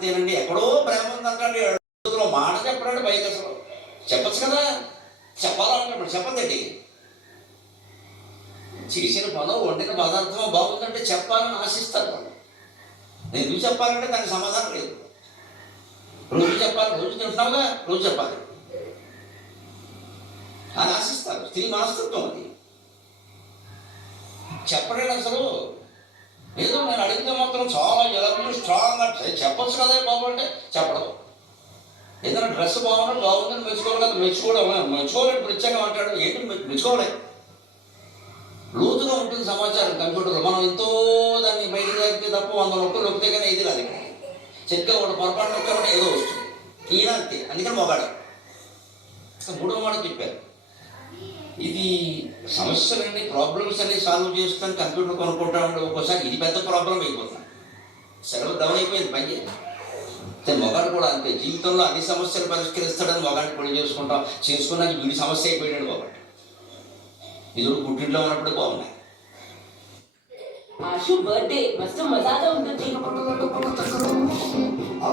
తినండి ఎక్కడో ప్రేమ ఉందంటే రోజులో మాట చెప్పడండి పైకి అసలు చెప్పచ్చు కదా? చెప్పాలంటే చెప్పదండి చేసిన పదం వండిన పదార్థం బాగుందంటే చెప్పాలని ఆశిస్తారు వాళ్ళు నేను ఎందుకు చెప్పాలంటే దానికి సమాధానం లేదు. రోజు చెప్పాలి రోజు తింటున్నావుగా? రోజు చెప్పాలి. అని ఆశిస్తారు స్త్రీ మనస్తత్వం అది. చెప్పలేడు అసలు. ఏదో నేను అడిగితే మాత్రం చాలా చెప్పొచ్చు కదా బాబు అంటే చెప్పడం. ఏదైనా డ్రెస్ బాగుంటే బాగుందని మెచ్చుకోవాలి కదా మెచ్చుకోవడం మెచ్చుకోలేదు ప్రత్యేకంగా మాట్లాడడం ఏంటి? మెచ్చుకోవాలి. లోతుగా ఉంటుంది సమాచారం కంప్యూటర్లో. మనం ఎంతో దాన్ని బయటకు లాగితే తప్ప వంద నొక్కలు నొక్కితే కానీ ఇది రాదు ఇక్కడ. ఒకటి పొరపాటు నొక్కామంటే ఏదో వస్తుంది. ఈయన అంతే. అందుకని మొగాడు. మూడో మాట చెప్పారు. ఇది సమస్యలన్నీ ప్రాబ్లమ్స్ అన్ని సాల్వ్ చేస్తాను కంప్యూటర్ కొనుక్కుంటా ఉండే ఒక్కోసారి ఇది పెద్ద ప్రాబ్లం అయిపోతుంది. సెలవు డౌన్ అయిపోయింది పైకి. మొగాడు కూడా అంతే. జీవితంలో అన్ని సమస్యలు పరిష్కరిస్తాడని మొగాడిని పని చేసుకుంటాం. చేసుకున్నాక వీడి సమస్య అయిపోయాడు బాబట్ ఇది పుట్టింట్లో ఉన్నప్పుడు బాగున్నాయి. బర్త్డే మస్తు మజాగా ఉంటుంది.